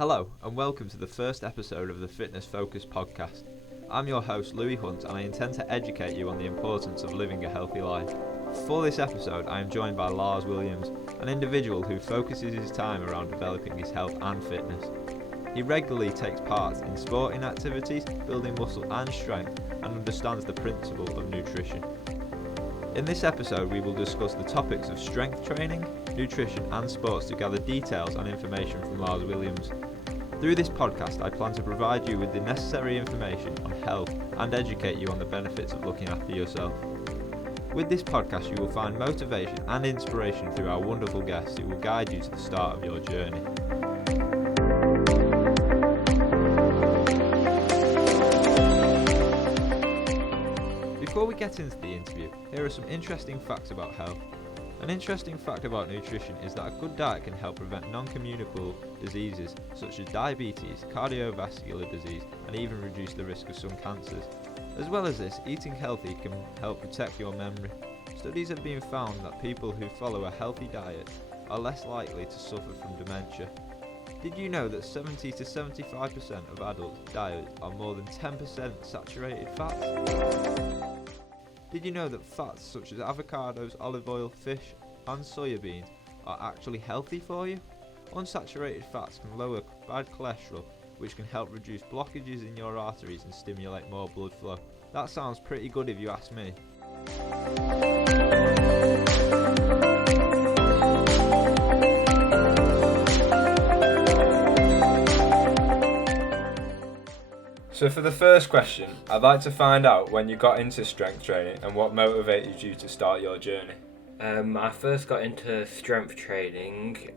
Hello and welcome to the first episode of the Fitness Focus podcast. I'm your host Louis Hunt and I intend to educate you on the importance of living a healthy life. For this episode I am joined by Lars Williams, an individual who focuses his time around developing his health and fitness. He regularly takes part in sporting activities, building muscle and strength, and understands the principle of nutrition. In this episode we will discuss the topics of strength training, nutrition and sports to gather details and information from Lars Williams. Through this podcast I plan to provide you with the necessary information on health and educate you on the benefits of looking after yourself. With this podcast you will find motivation and inspiration through our wonderful guests who will guide you to the start of your journey. Before we get into the interview, here are some interesting facts about health. An interesting fact about nutrition is that a good diet can help prevent non-communicable diseases such as diabetes, cardiovascular disease, and even reduce the risk of some cancers. As well as this, eating healthy can help protect your memory. Studies have been found that people who follow a healthy diet are less likely to suffer from dementia. Did you know that 70 to 75% of adult diets are more than 10% saturated fats? Did you know that fats such as avocados, olive oil, fish and soya beans are actually healthy for you? Unsaturated fats can lower bad cholesterol, which can help reduce blockages in your arteries and stimulate more blood flow. That sounds pretty good if you ask me. So for the first question, I'd like to find out when you got into strength training and what motivated you to start your journey. I first got into strength training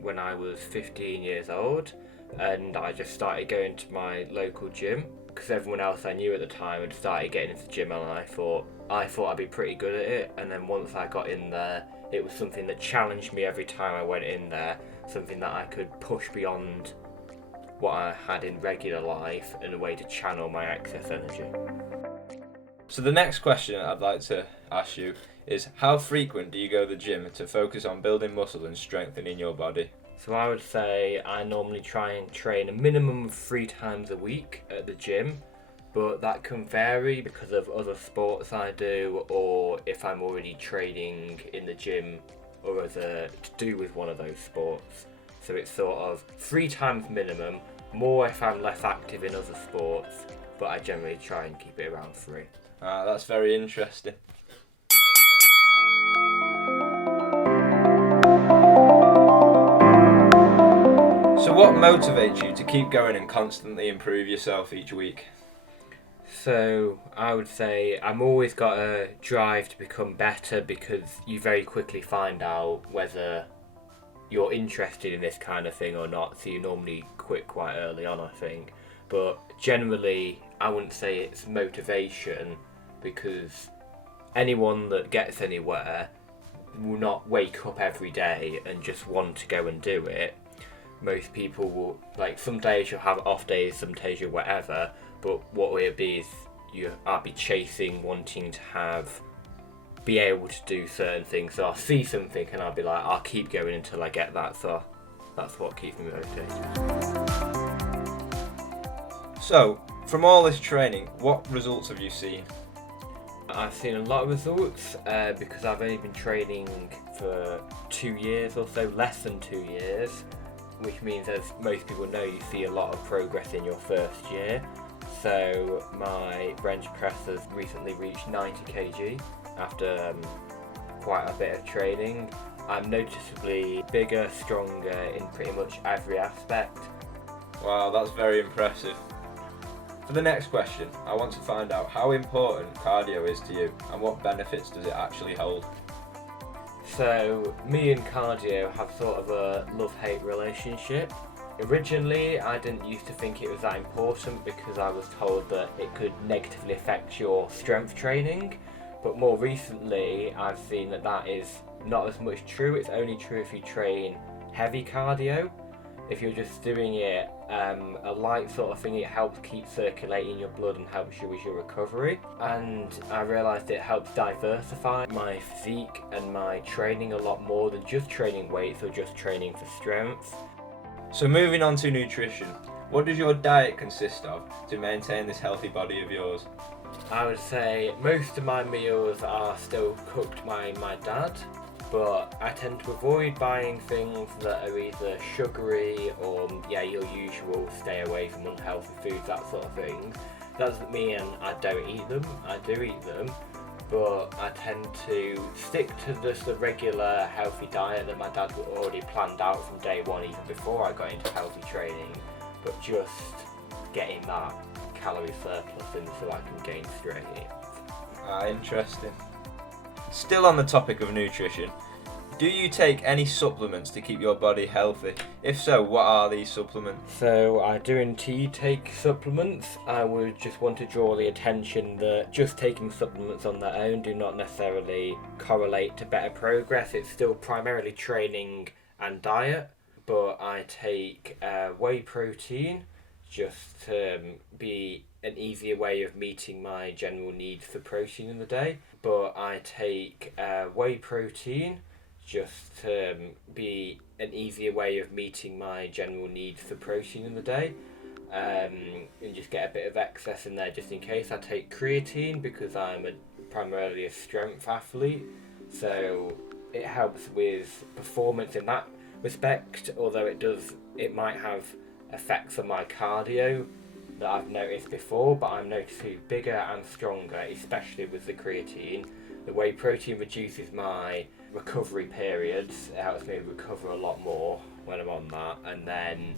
when I was 15 years old, and I just started going to my local gym because everyone else I knew at the time had started getting into the gym, and I thought I'd be pretty good at it. And then once I got in there, it was something that challenged me every time I went in there, something that I could push beyond what I had in regular life and a way to channel my excess energy. So the next question I'd like to ask you is, how frequent do you go to the gym to focus on building muscle and strengthening your body? So I would say I normally try and train a minimum of 3 times a week at the gym, but that can vary because of other sports I do, or if I'm already training in the gym or to do with one of those sports. So it's sort of 3 times minimum, more if I'm less active in other sports, but I generally try and keep it around 3. That's very interesting. So what motivates you to keep going and constantly improve yourself each week? So I would say I'm always got a drive to become better, because you very quickly find out whether you're interested in this kind of thing or not, so you normally quit quite early on, I think. But generally I wouldn't say it's motivation, because anyone that gets anywhere will not wake up every day and just want to go and do it. Most people will, like, some days you'll have off days, some days you'll whatever, but what will it be is I'll be chasing, wanting to be able to do certain things. So I'll see something and I'll be like, I'll keep going until I get that. So that's what keeps me motivated. So from all this training, what results have you seen? I've seen a lot of results because I've only been training for 2 years or so, less than 2 years, which means, as most people know, you see a lot of progress in your first year. So my bench press has recently reached 90 kg after quite a bit of training. I'm noticeably bigger, stronger in pretty much every aspect. Wow, that's very impressive. For the next question, I want to find out how important cardio is to you and what benefits does it actually hold? So me and cardio have sort of a love-hate relationship. Originally, I didn't used to think it was that important because I was told that it could negatively affect your strength training. But more recently, I've seen that is not as much true. It's only true if you train heavy cardio. If you're just doing it a light sort of thing, it helps keep circulating your blood and helps you with your recovery. And I realised it helps diversify my physique and my training a lot more than just training weights or just training for strength. So moving on to nutrition, what does your diet consist of to maintain this healthy body of yours? I would say most of my meals are still cooked by my dad, but I tend to avoid buying things that are either sugary or, your usual stay away from unhealthy foods, that sort of thing. That doesn't mean I don't eat them, I do eat them, but I tend to stick to just the regular healthy diet that my dad already planned out from day one, even before I got into healthy training, but just getting that calorie surplus in so I can gain strength. Interesting. Still on the topic of nutrition, do you take any supplements to keep your body healthy? If so, what are these supplements? So I do indeed take supplements. I would just want to draw the attention that just taking supplements on their own do not necessarily correlate to better progress. It's still primarily training and diet, but I take whey protein just to be an easier way of meeting my general needs for protein in the day. But I take whey protein just to be an easier way of meeting my general needs for protein in the day, and just get a bit of excess in there just in case. I take creatine because I'm primarily a strength athlete, so it helps with performance in that respect, although it might have effects on my cardio that I've noticed before, but I'm noticing bigger and stronger, especially with the creatine. The whey protein reduces my recovery periods. It helps me recover a lot more when I'm on that, and then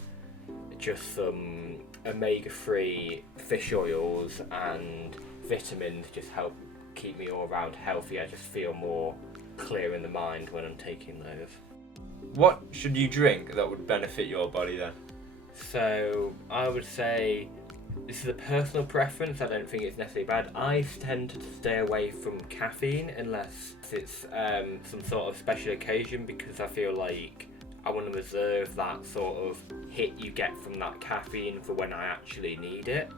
just some omega-3 fish oils and vitamins just help keep me all around healthy. I just feel more clear in the mind when I'm taking those. What should you drink that would benefit your body then? So I would say this is a personal preference. I don't think it's necessarily bad. I tend to stay away from caffeine unless it's some sort of special occasion, because I feel like I want to reserve that sort of hit you get from that caffeine for when I actually need it.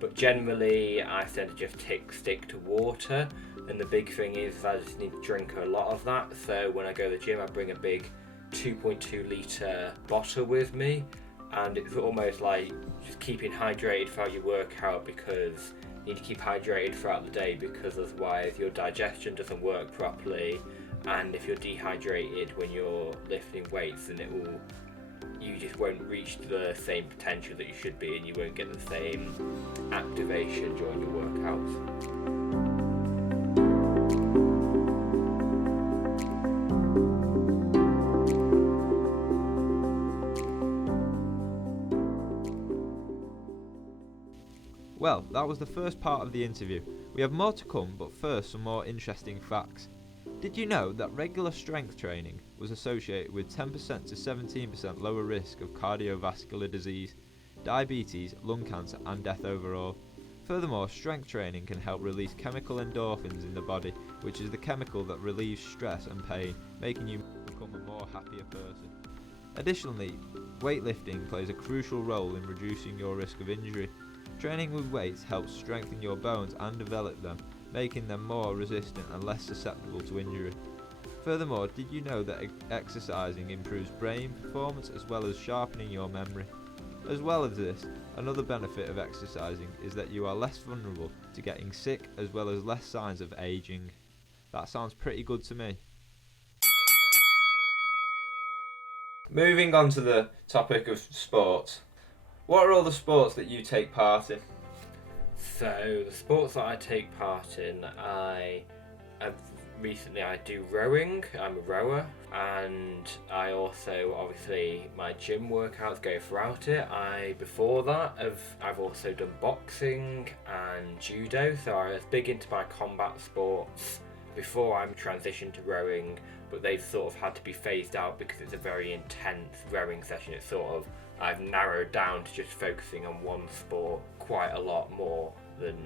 But generally I tend to just stick to water, and the big thing is I just need to drink a lot of that. So when I go to the gym, I bring a big 2.2 litre bottle with me, and it's almost like just keeping hydrated throughout your workout, because you need to keep hydrated throughout the day, because otherwise your digestion doesn't work properly, and if you're dehydrated when you're lifting weights, then you just won't reach the same potential that you should be, and you won't get the same activation during your workouts. Well, that was the first part of the interview. We have more to come, but first some more interesting facts. Did you know that regular strength training was associated with 10% to 17% lower risk of cardiovascular disease, diabetes, lung cancer and death overall? Furthermore, strength training can help release chemical endorphins in the body, which is the chemical that relieves stress and pain, making you become a more happier person. Additionally, weightlifting plays a crucial role in reducing your risk of injury. Training with weights helps strengthen your bones and develop them, making them more resistant and less susceptible to injury. Furthermore, did you know that exercising improves brain performance as well as sharpening your memory? As well as this, another benefit of exercising is that you are less vulnerable to getting sick as well as less signs of aging. That sounds pretty good to me. Moving on to the topic of sports. What are all the sports that you take part in? So the sports that I take part in, recently I do rowing. I'm a rower, and I also obviously my gym workouts go throughout it. Before that I've also done boxing and judo, so I was big into my combat sports before I transitioned to rowing, but they've sort of had to be phased out because it's a very intense rowing session. It's sort of I've narrowed down to just focusing on one sport quite a lot more than,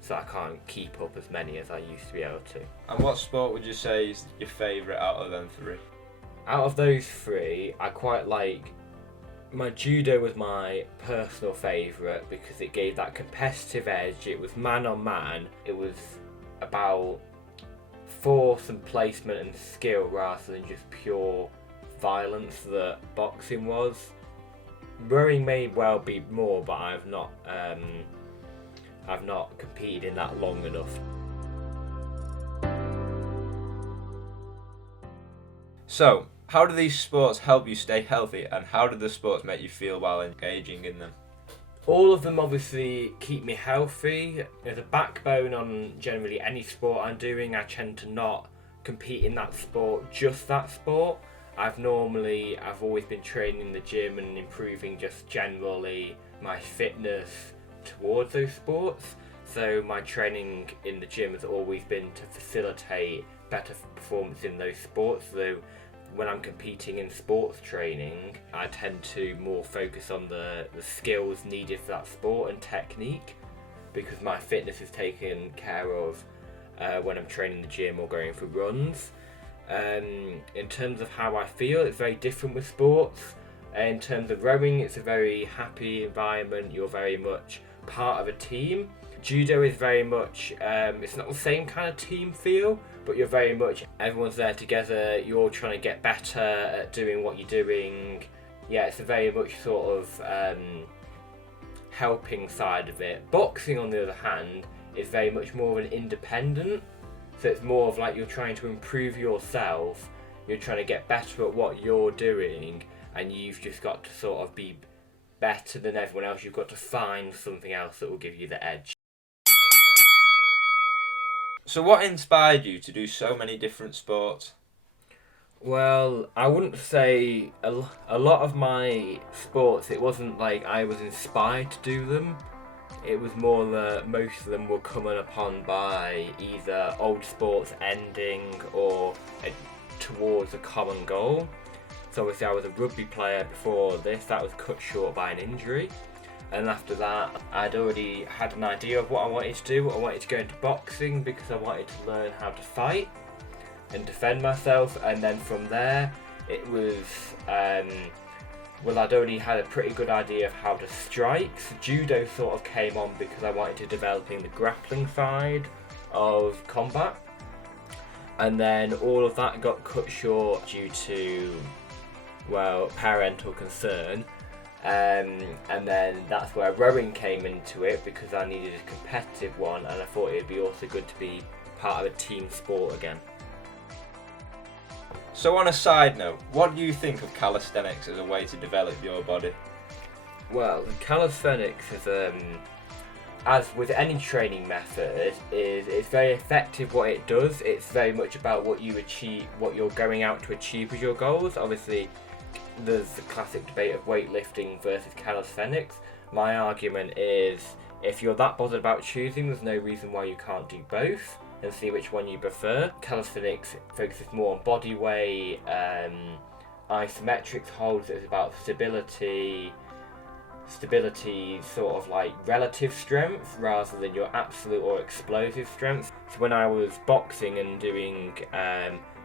so I can't keep up as many as I used to be able to. And what sport would you say is your favourite out of them three? Out of those three, I quite like, my judo was my personal favourite because it gave that competitive edge. It was man on man. It was about force and placement and skill rather than just pure violence that boxing was. Rowing may well be more, but I've not competed in that long enough. So, how do these sports help you stay healthy, and how do the sports make you feel while engaging in them? All of them obviously keep me healthy. There's a backbone on generally any sport I'm doing. I tend to not compete in that sport, just that sport. I've always been training in the gym and improving just generally my fitness towards those sports. So my training in the gym has always been to facilitate better performance in those sports. So when I'm competing in sports training, I tend to more focus on the skills needed for that sport and technique, because my fitness is taken care of when I'm training in the gym or going for runs. In terms of how I feel, it's very different with sports. In terms of rowing, it's a very happy environment. You're very much part of a team. Judo is very much, it's not the same kind of team feel, but you're very much, everyone's there together, you're trying to get better at doing what you're doing. Yeah, it's a very much sort of helping side of it. Boxing, on the other hand, is very much more of an independent, so it's more of like you're trying to improve yourself, you're trying to get better at what you're doing, and you've just got to sort of be better than everyone else. You've got to find something else that will give you the edge. So what inspired you to do so many different sports? Well, I wouldn't say a lot of my sports, it wasn't like I was inspired to do them. It was more that most of them were coming upon by either old sports ending or towards a common goal. So obviously I was a rugby player before this, that was cut short by an injury. And after that, I'd already had an idea of what I wanted to do. I wanted to go into boxing because I wanted to learn how to fight and defend myself. And then from there, it was, I'd already had a pretty good idea of how to strike. So judo sort of came on because I wanted to develop in the grappling side of combat. And then all of that got cut short due to, well, parental concern. And then that's where rowing came into it, because I needed a competitive one, and I thought it'd be also good to be part of a team sport again. So on a side note, what do you think of calisthenics as a way to develop your body? Well, calisthenics is, as with any training method, it's very effective what it does. It's very much about what you achieve, what you're going out to achieve with your goals. Obviously, there's the classic debate of weightlifting versus calisthenics. My argument is, if you're that bothered about choosing, there's no reason why you can't do both and see which one you prefer. Calisthenics focuses more on body weight, isometrics holds it's about stability sort of like relative strength rather than your absolute or explosive strength. So when I was boxing and doing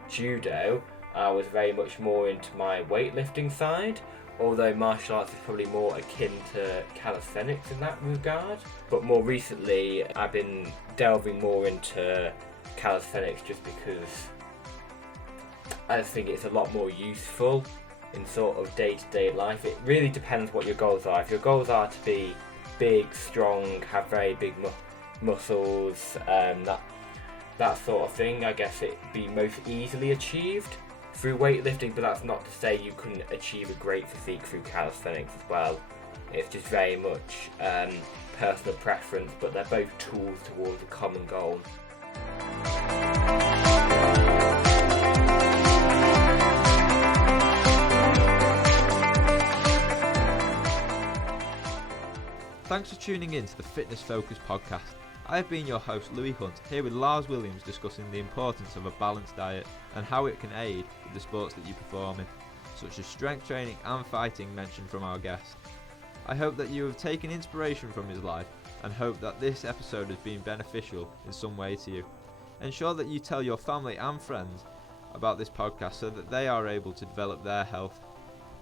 judo, I was very much more into my weightlifting side, although martial arts is probably more akin to calisthenics in that regard. But more recently, I've been delving more into calisthenics just because I just think it's a lot more useful in sort of day-to-day life. It really depends what your goals are. If your goals are to be big, strong, have very big muscles, that sort of thing, I guess it'd be most easily achieved through weightlifting, but that's not to say you couldn't achieve a great physique through calisthenics as well. It's just very much personal preference, but they're both tools towards a common goal. Thanks for tuning in to the Fitness Focus podcast. I have been your host, Louis Hunt, here with Lars Williams, discussing the importance of a balanced diet and how it can aid with the sports that you perform in, such as strength training and fighting mentioned from our guest. I hope that you have taken inspiration from his life and hope that this episode has been beneficial in some way to you. Ensure that you tell your family and friends about this podcast so that they are able to develop their health.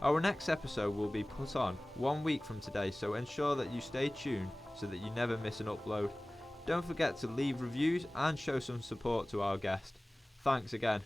Our next episode will be put on 1 week from today, so ensure that you stay tuned so that you never miss an upload. Don't forget to leave reviews and show some support to our guest. Thanks again.